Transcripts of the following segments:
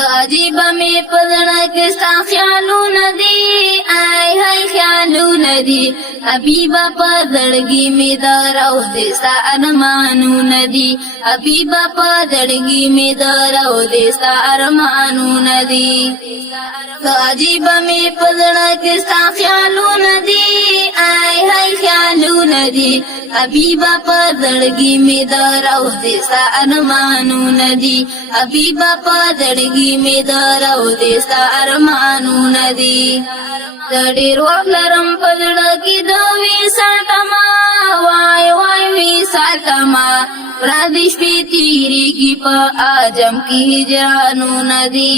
عجیب می پزړه کې ستا خیالونه دي آی هاي خیالونه دي حبیبا په زړګي می د روضې ستا ارمانونه دي حبیبا په زړګي می د روضې ستا ارمانونه دي عجیب می پزړه کې ستا خیالونه دي آی هاي خیالونه دي حبیبا په زړګي می د روضې ستا ارمانونه دي حبیبا په زړګي می د روضې ستا ارمانونه دي ډېر وخت لرم په زړه کې د وصال تما وای وای وصال تما ورځې شپې تېرېږي په عجم کې هجرانونه دي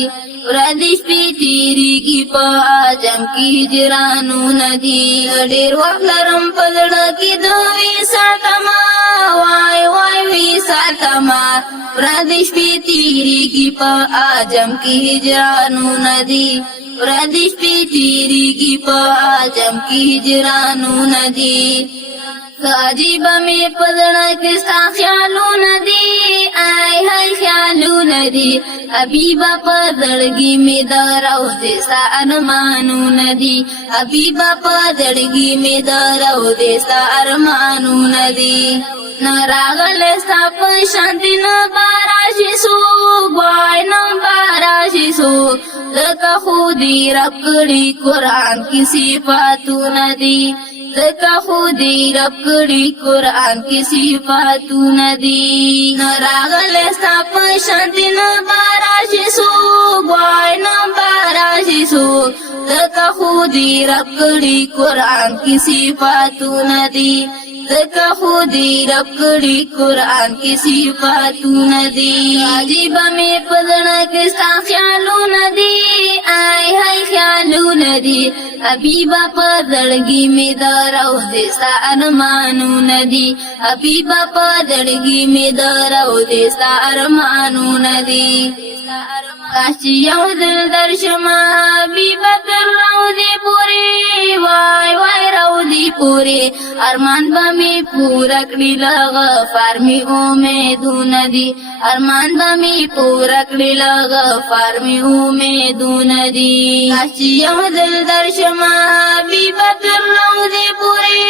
ورځې شپې تېرېږي په عجم کې هجرانونه دي ډېر وخت لرم په زړه کې د وصال تما وای وای وصال تما ورځې شپې تېرېږي په عجم کې هجرانونه دي ورځې شپې تېرېږي په عجم کې هجرانونه دي عجیب می په زړه کې ستا خیالونه دي آی هاي خیالونه دي حبیبا په زړګي می د روضې ستا ارمانونه دي حبیبا په زړګي می د روضې ستا ارمانونه دي نه راغلی ستا په شانتي نه به راشي څوک وای نه به راشي څوک لکه خو دې رب کړي قرآن کې صفاتونه دي لکه خو دې رب کړي قرآن کې صفاتونه دي نه راغلی ستا په شانتي نه به راشي څوک وای نه به راشي څوک لکه خو دې رب کړي قرآن کې صفاتونه دي لکه خو دې رب کړي قرآن کې صفاتونه دي عجیب می په زړه کې ستا خیالونه دي آی هاي خیالونه دي حبیبا په زړګي می د روضې ستا ارمانونه دي حبیبا په زړګي می د روضې ستا ارمانونه دي کاش چې یو ځل درشمه حبیبا تر روضې پورې وای وای روضې پورې ارمان به می پورا کړي له غفار می امیدونه دي ارمان به می پورا کړي له غفار می امیدونه دي کاش چې یو ځل درشمه حبیبا تر روضې پورې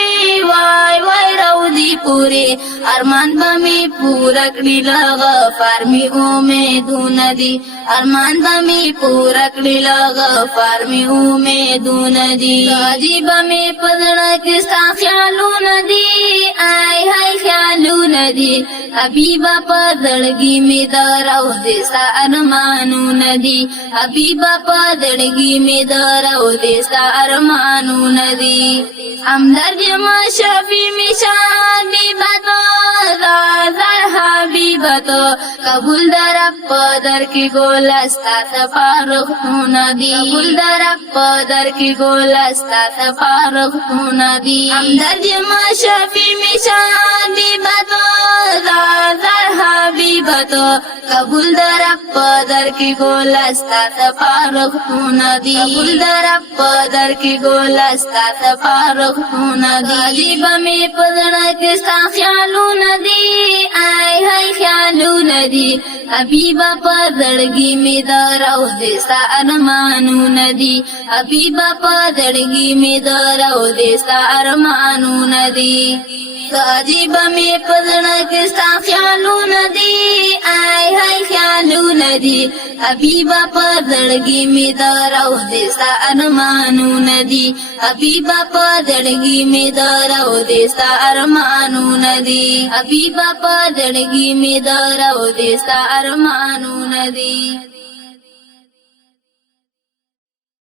وای وای روضې پورې ارمان به می پورا کړي له غفار می امیدونه دي ارمان به می پورا کړي له غفار می امیدونه دي عجیب می په زړه کې ستا خیالونه دي آی هاي خیالونه دي حبیبا په زړګي می د روضې ستا ارمانونه دي حبیبا په زړګي می د روضې ستا ارمانونه دي همدرد ما شفیع می حبیبا تو زار حبیبا تو قبول در په در کې ګولستا سفارښتونه دي قبول در په در کې ګولستا سفارښتونه دي همدرد ما شفیع می حبیبا تو زار حبیبا تو قبول در په در کې ګولستا سفارښتونه دي قبول در په در کې ګولستا سفارښتونه دي عجیب می په زړه کې ستا خیالونه دي آی هاي خیالونه دي حبیبا په زړګي می د روضې ستا ارمانونه دي حبیبا په زړګي می د روضې ستا ارمانونه دي عجیب می په زړه کې ستا خیالونه دي آی هاي خیالونه دي حبیبا په زړګي می د روضې ستا ارمانونه دي حبیبا په زړګي می د روضې ستا ارمانونه دي حبیبا په زړګي می د روضې ستا ارمانونه دي